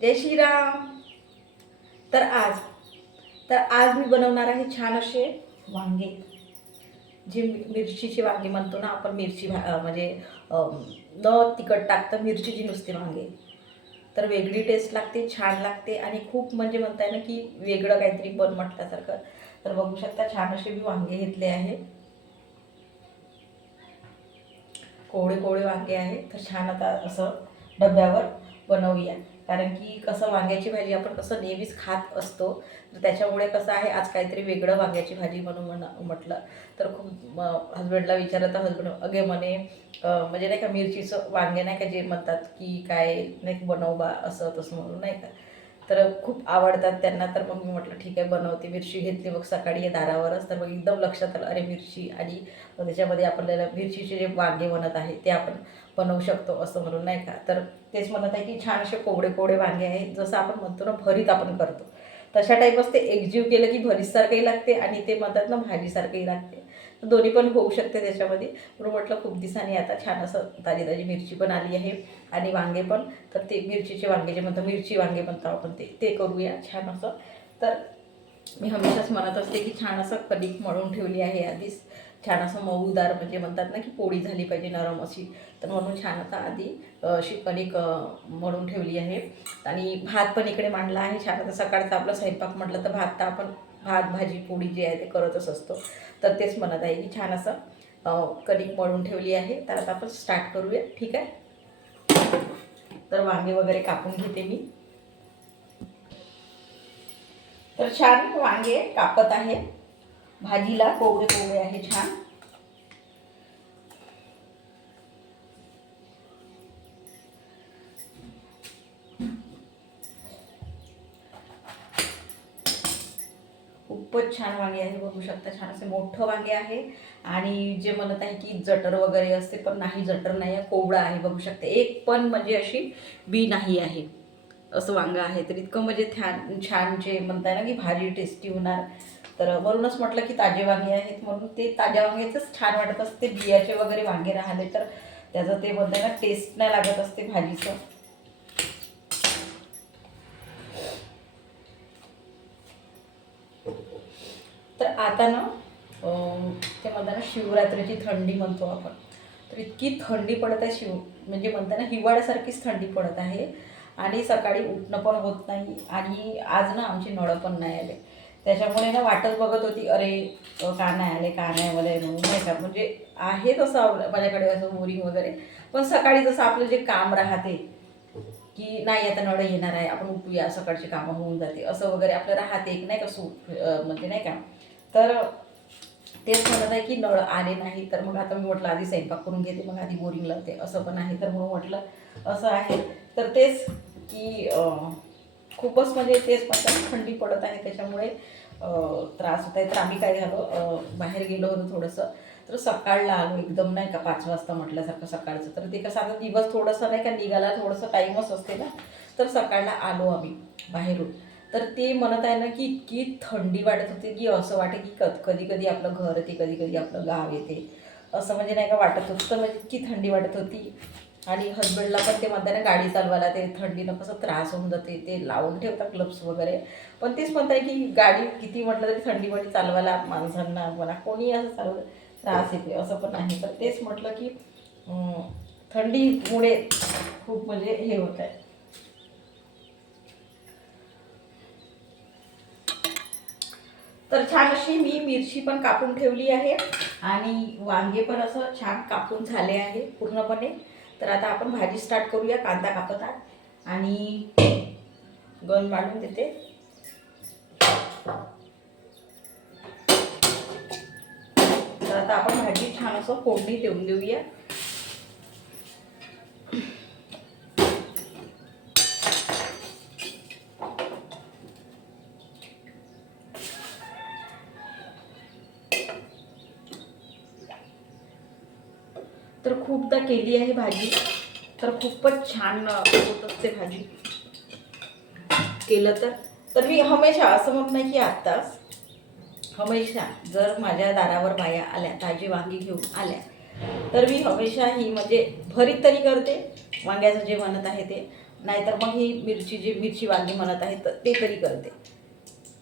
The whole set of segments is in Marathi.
जय श्रीराम. तर आज मी बनवणार आहे छान असे वांगे, जे मिरचीचे वांगे म्हणतो ना आपण. मिरची म्हणजे न तिखट टाकता मिरचीची नुसते वांगे. तर वेगळी टेस्ट लागते, छान लागते आणि खूप म्हणजे म्हणताय ना की वेगळं काहीतरी बन म्हटल्यासारखं. तर बघू शकता छान असे मी वांगे घेतले आहे, कोवळे कोवळे वांगे आहे. तर छान आता असं डब्यावर बनवूया, कारण की कसं वांग्याची भाजी आपण कसं नेहमीच खात असतो. तर त्याच्यामुळे कसं आहे, आज काहीतरी वेगळं वांग्याची भाजी बनवून म्हटलं. तर खूप हजबंडला विचारलं तर हजबंड अगे म्हणे म्हणजे नाही का मिरचीचं वांगे नाही का जे म्हणतात की काय नाही बनव बा असं तसं म्हणून नाही का. तर खूप आवडतात त्यांना. तर मग मी म्हटलं ठीक आहे बनवते. मिरची घेतली मग सकाळी दारावरच. तर मग एकदम लक्षात आलं अरे मिरची, आणि त्याच्यामध्ये आपल्याला मिरचीचे जे वांगे बनत आहे ते आपण बनवू शकतो असं म्हणून नाही का. तर तेच म्हणत आहे की छान असे कोवडे कोवडे वांगे आहेत, जसं आपण म्हणतो ना भरीत आपण करतो तशा टाईपच ते एकजीव केलं की भरीतसारखंही लागते आणि ते म्हणतात ना भाजीसारखंही लागते. तर दोन्ही पण होऊ शकते त्याच्यामध्ये. म्हणून म्हटलं खूप दिवसांनी आता छान असं ताजी ताजी मिरची पण आली आहे आणि वांगे पण. तर ते मिरचीचे वांगे जे म्हणतो, मिरची वांगे म्हणतो आपण, ते करूया छान असं. तर मी हमेशाच म्हणत असते की छान असं कणिक मळून ठेवली आहे आधीच, छान असं मऊदार, म्हणजे म्हणतात ना की पोळी झाली पाहिजे नरम अशी. तर म्हणून छान आता आधी अशी कणिक मळून ठेवली आहे. आणि भात पण इकडे मांडला आहे छान. आता सकाळचा आपला स्वयंपाक म्हटलं तर भात तर आपण भात भाजी पोळी जे आहे ते करतच असतो. तर तेच म्हणत आहे की छान असं कणिक मळून ठेवली आहे. तर आता आपण स्टार्ट करूया, ठीक आहे. तर वांगे वगैरे कापून घेते मी. तर छान वांगे कापत आहे, भाजीला कोवळे कोवळे आहे छान. खूपच छान वांगे आहे, बघू शकता. छान असे मोठं वांगे आहे. आणि जे म्हणत आहे की जटर वगैरे असते, पण नाही, जटर नाही आहे, कोवळं आहे. बघू शकते एक पण म्हणजे अशी बी नाही आहे, असं वांगं आहे. तर इतकं म्हणजे छान छान जे म्हणताय ना की भाजी टेस्टी होणार. तर म्हणूनच म्हटलं की ताजे वांगे आहेत म्हणून. ते ताज्या वांग्याचंच छान वाटत असते. बियाचे वगैरे वांगे राहिले तर त्याचं ते म्हणताय ना टेस्ट नाही लागत असते भाजीचं. तर आता ना ते म्हणता ना शिवरात्रीची थंडी म्हणतो आपण. तर इतकी थंडी पडत आहे, म्हणजे म्हणता ना हिवाळ्यासारखीच थंडी पडत आहे. आणि सकाळी उठणं पण होत नाही. आणि आज ना आमची नळं पण नाही आले. त्याच्यामुळे ना वाटच बघत होती, अरे का नाही आले का नाही आले म्हणून नाही का. म्हणजे आहे तसं माझ्याकडे असं बोरिंग वगैरे, पण सकाळी जसं आपलं जे काम राहते की नाही आता नळ येणार आहे, आपण उठूया, सकाळची कामं होऊन जाते असं वगैरे आपलं राहते एक नाही का म्हणजे नाही का. तर तेच म्हणत आहे की नळ आले नाही. तर मग आता मी म्हटलं आधी स्वयंपाक करून घेते, मग आधी बोरिंग लावते, असं पण आहे. तर म्हणून म्हटलं असं आहे. तर तेच की खूपच म्हणजे तेच म्हणतात थंडी पडत आहे, त्याच्यामुळे त्रास होत आहे. तर आम्ही काय झालो, बाहेर गेलो होतो थोडंसं. तर सकाळला आलो एकदम नाही का, 5 वाजता म्हटल्यासारखं सकाळचं. तर ते कसं आता दिवस थोडंसं नाही का निघाला, थोडंसं टाईमच असते ना. तर सकाळला आलो आम्ही बाहेरून. तर ते म्हणत आहे ना की इतकी थंडी वाटत होती की असं वाटे की कधी कधी आपलं घर येते, कधी कधी आपलं गाव येते, असं म्हणजे नाही का वाटत होतं. तर म्हणजे इतकी थंडी वाटत होती. आणि हजबंडला पण ते म्हणते ना गाडी चालवायला ते थंडीनं कसं त्रास होऊन जाते, ते लावून ठेवतात ग्लव्स वगैरे. पण तेच म्हणत आहे की गाडी किती म्हटलं तरी थंडीमध्ये चालवायला माणसांना म्हणा कोणी असं चालवलं त्रास येते, असं पण आहे. तर तेच म्हटलं की थंडीमुळे खूप म्हणजे हे होत आहे. तर छान अशी मी मिरची पण कापून ठेवली आहे आणि वांगे पण असं छान कापून झाले आहे पूर्णपणे. तर आता आपण भाजी स्टार्ट करूया. कांदा कापत आहे आणि गन मांडून देते. तर आता आपण भाजी छान असं फोडणी देऊन देऊया. तर खूपदा केली आहे भाजी, तर खूपच छान होत असते भाजी केलं तर. तर मी हमेशा असं म्हणत नाही की आत्ताच, हमेशा जर माझ्या दारावर बाया आल्या ताजी वांगी घेऊन आल्या तर मी हमेशा ही म्हणजे भरीत तरी करते वांग्याचं जे म्हणत आहे ते, नाहीतर मग ही मिरची वांगी म्हणत आहे तर ते तरी करते,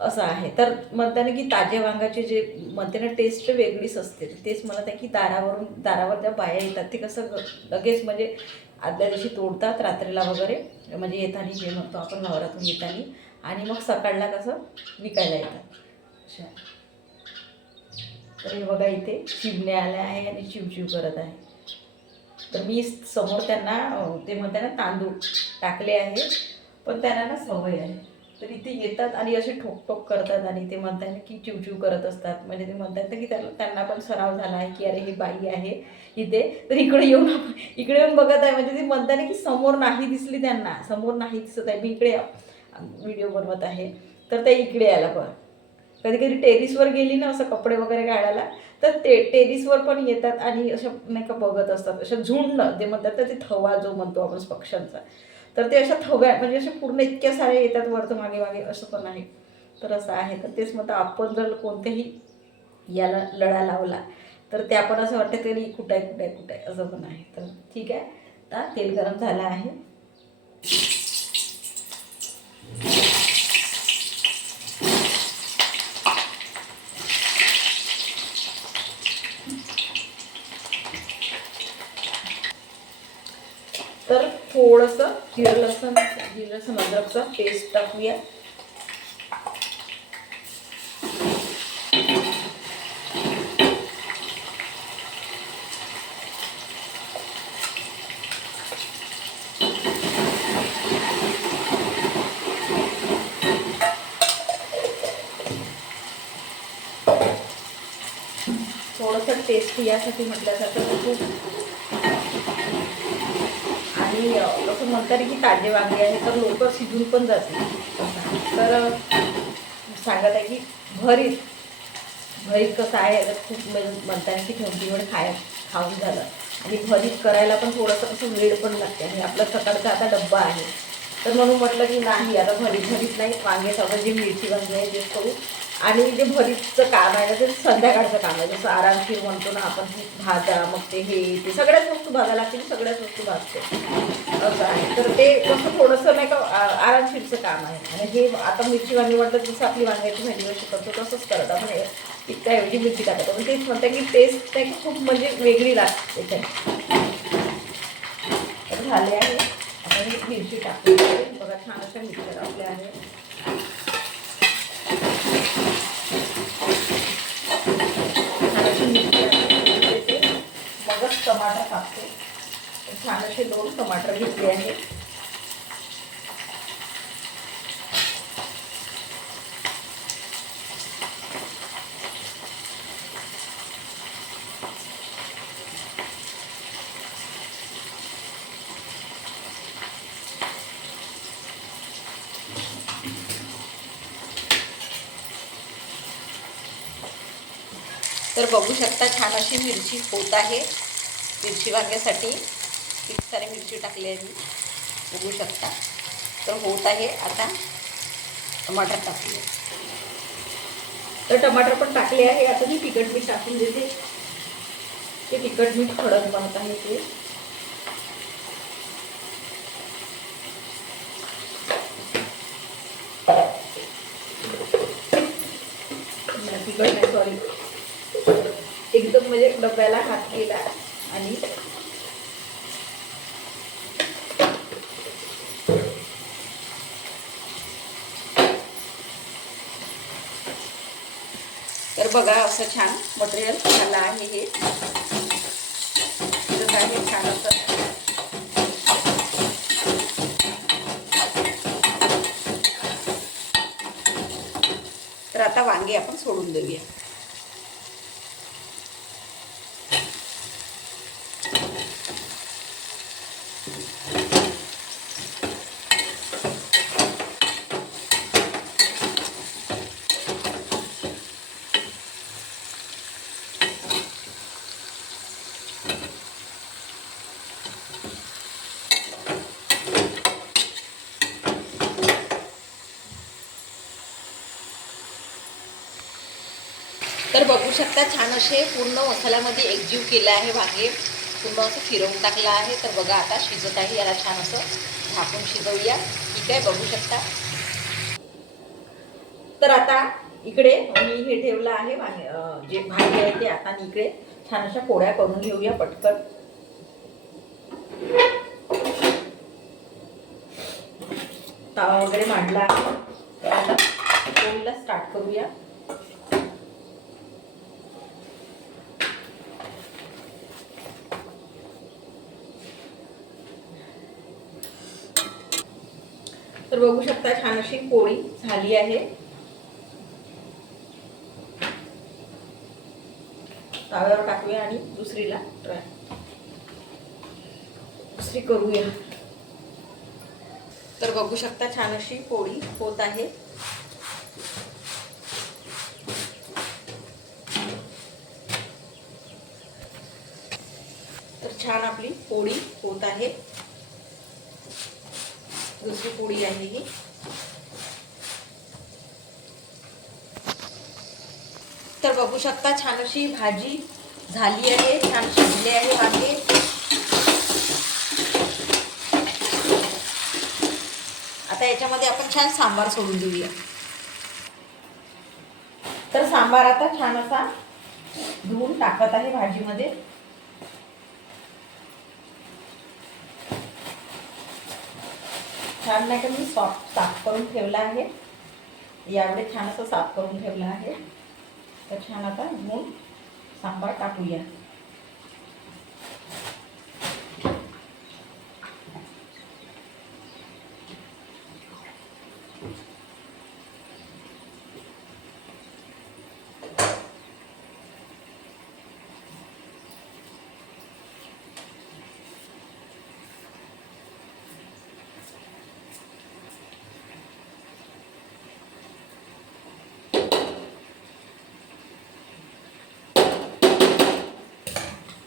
असं आहे. तर म्हणते ना की ताज्या वांगाचे जे म्हणते ना टेस्ट वेगळीच असते. तेच म्हणत आहे की दारावर ज्या बाया येतात ते कसं लगेच म्हणजे आदल्या दिवशी तोडतात रात्रीला वगैरे, म्हणजे येताना जे म्हणतो आपण नवरातून येताना, आणि मग सकाळला कसं विकायला येतात अशा. तर हे बघा इथे चिमण्या आल्या आहे आणि चिवचिव करत आहे. तर मी समोर त्यांना ते म्हणते ना तांदूळ टाकले आहे, पण त्यांना ना सवय आहे. तर इथे येतात आणि असे ठोक करतात आणि ते म्हणतात ना की चिवचिव करत असतात. म्हणजे ते म्हणतात की त्यांना पण सराव झाला आहे की अरे ही बाई आहे इथे, तर इकडे येऊन बघत आहे. म्हणजे ते म्हणतात ना की समोर नाही दिसली, त्यांना समोर नाही दिसत आहे. मी इकडे व्हिडिओ बनवत आहे तर ते इकडे यायला बघ. कधी कधी टेरिसवर गेली ना असं कपडे वगैरे काढायला, तर टेरिसवर पण येतात आणि अशा नाही का बघत असतात. अशा झुंड ते म्हणतात तर ते थवा जो म्हणतो आपण पक्ष्यांचा, तर ते अशा थव्या म्हणजे असे पूर्ण इतक्या सारे येतात वरतं मागे मागे असं पण आहे. तर असं आहे. तर तेच म्हणतं आपण जर कोणत्याही याला लढा लावला तर ते आपण असं वाटतं तरी कुठे असं पण आहे. तर ठीक आहे, आता तेल गरम झालं आहे. तर थोडंसं जिरं लसूण अद्रकचं पेस्ट टाकूया. थोडंसं टेस्ट यासाठी म्हटल्यासारखं खूप, आणि असं म्हणतात की ताजे वांगे आहे तर लोक शिजून पण जाते. तर सांगत आहे की भरीत कसं आहे, तर खूप म्हणतात की 2-3 वेळ खाऊन झालं. आणि भरीत करायला पण थोडंसं कसं वेळ पण लागते, आणि आपला सकाळचा आता डब्बा आहे. तर म्हणून म्हटलं की नाही आता भरीत नाही, वांगे सगळं जे मिरची वांगे आहे तेच करू. आणि जे भरीतचं काम आहे ना ते संध्याकाळचं काम आहे. जसं आरामशीर म्हणतो ना आपण, भाजा मग ते ते सगळ्याच वस्तू भाजायला लागतील, सगळ्याच वस्तू भाजते असं आहे. तर ते कसं थोडंसं नाही का आरामशीरचं काम आहे. आणि हे आता मिरची वांगी म्हटलं जसं आपली वांग्याची भाजी वगैरे करतो तसंच करत आपण, तितक्याऐवजी मिरची टाकतो. पण तेच म्हणते की टेस्ट नाही खूप म्हणजे वेगळी लागते त्याच्यात. तर झाले आहे, आपण मिरची टाकली बघा, छान अशा मिरच्या टाकल्या आहे. मगच टमाटर टाकते. छान असे 2 टमाटर घेतले आहे. तर बघू शकता छान अशी मिरची होत आहे. मिरची वांग्यासाठी किती सारी मिरची टाकली आहे मी, बघू शकता. तर होत आहे. आता टमाटर टाकले, तर टमाटर पण टाकले आहे. आता मी तिखट मीठ टाकून देते. ते तिखट मीठ हळद बनत आहे ते. तिखट नाही, सॉरी, एकदम म्हणजे डब्याला हात केला आणि तर बघा असं छान मटेरियल झालं आहे. हे आहे छान असं. तर आता वांगे आपण सोडून देऊया. तर बघू शकता छान असे पूर्ण मसाल्यामध्ये एकजीव केलं आहे. वांगे पूर्ण असं फिरवून टाकलं आहे. तर बघा आता शिजत आहे. याला छान असं झाकून शिजवूया. ठीक आहे, बघू शकता. तर आता इकडे मी हे ठेवलं आहे जे भाजी आहे ते. आता इकडे छान अशा पोळ्या करून घेऊया पटकन. तवा वगैरे मांडला आहे, तर आता पोळीला स्टार्ट करूया. तर बघू शकता छान अशी पोळी झाली आहे. तव्यावर टाकूया आणि दुसरी करूया. तर बघू शकता छान अशी पोळी होत आहे. तर छान आपली पोळी होत आहे. दुसरी पोळी आहे ही. तर बघू शकता छान अशी भाजी झाली आहे, छान शिजले आहे वांगे. आता याच्यामध्ये आपण छान सांबार सोडून देऊया. तर सांबार आता छान असा धुवून टाकत आहे भाजीमध्ये. छान नाही का मी साफ करून ठेवला आहे. यावेळी छान असं साफ करून ठेवलं आहे. तर छान आता धुवून सांबार टाकूया.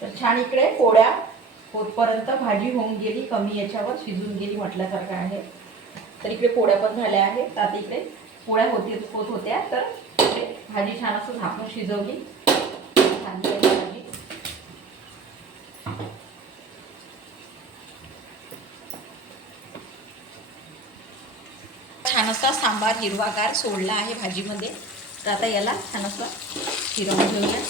तर छान इकडे पोळ्या होतपर्यंत भाजी होऊन गेली, कमी याच्यावर शिजून गेली म्हटल्यासारखं आहे. तर इकडे पोळ्या पण झाल्या आहेत. आता इकडे पोळ्या होत होत्या, तर इकडे भाजी छान असं झाकून शिजवली. भाजी छान असा सांबार हिरवागार सोडला आहे भाजीमध्ये. तर आता याला छान असं फिरवून घेऊया.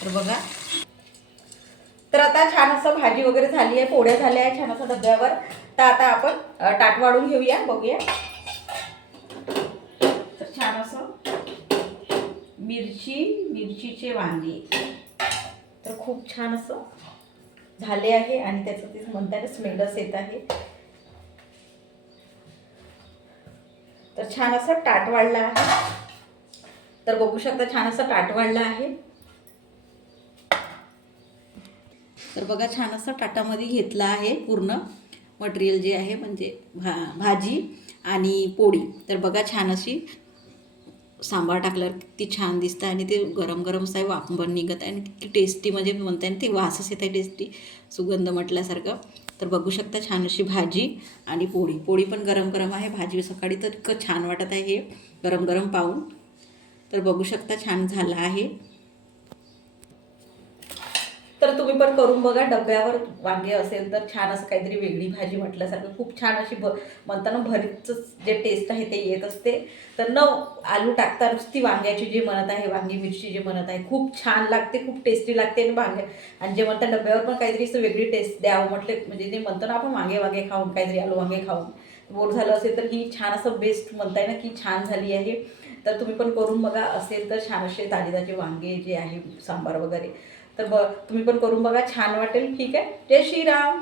तर बघा, तर आता छान असं भाजी वगैरे झाली आहे, पोळ्या झाल्या आहे छान असं डब्यावर. तर आता आपण ताट वाढून घेऊया, बघूया. तर छान असं मिरचीचे वांगे तर खूप छान असं झाले आहे आणि त्याचं ते म्हणताना स्मेलच येत आहे. तर छान असं ताट वाढलं आहे. तर बघू शकता छान असं ताट वाढलं आहे. तर बघा छान असं ताटामध्ये घेतलं आहे पूर्ण मटेरियल जे आहे, म्हणजे भाजी आणि पोळी. तर बघा छान अशी सांबार टाकल्यावर किती छान दिसतं आणि ते गरम गरम असं वाफण निघत आहे आणि किती टेस्टी, म्हणजे म्हणता येईल ते वासच येत आहे, टेस्टी सुगंध म्हटल्यासारखं. तर बघू शकता छान अशी भाजी आणि पोळी पण गरम गरम आहे. भाजी सकाळी तर इतकं छान वाटत आहे हे गरम गरम पाहून. तर बघू शकता छान झालं आहे. तर तुम्ही पण करून बघा. डब्यावर वांगे असेल तर छान असं काहीतरी वेगळी भाजी म्हटल्यासारखं खूप छान अशी म्हणताना भरीतच जे टेस्ट आहे ते येत असते. तर आलू टाकता नुसती वांग्याची जे म्हणत आहे, वांगी मिरची जे म्हणत आहे, खूप छान लागते, खूप टेस्टी लागते. आणि जे म्हणतात डब्यावर पण काहीतरी असं वेगळी टेस्ट द्यावं म्हटलं, म्हणजे जे म्हणतो ना आपण वांगे खाऊन काहीतरी आलू वांगे खाऊन बोर झालं असेल तर ही छान असं बेस्ट म्हणताय ना की छान झाली आहे. तर तुम्ही पण करून बघा. असेल तर छान असे ताजे वांगे जे आहे सांबार वगैरे, तर तुम्ही पण करून बघा, छान वाटेल. ठीक आहे. जय श्रीराम.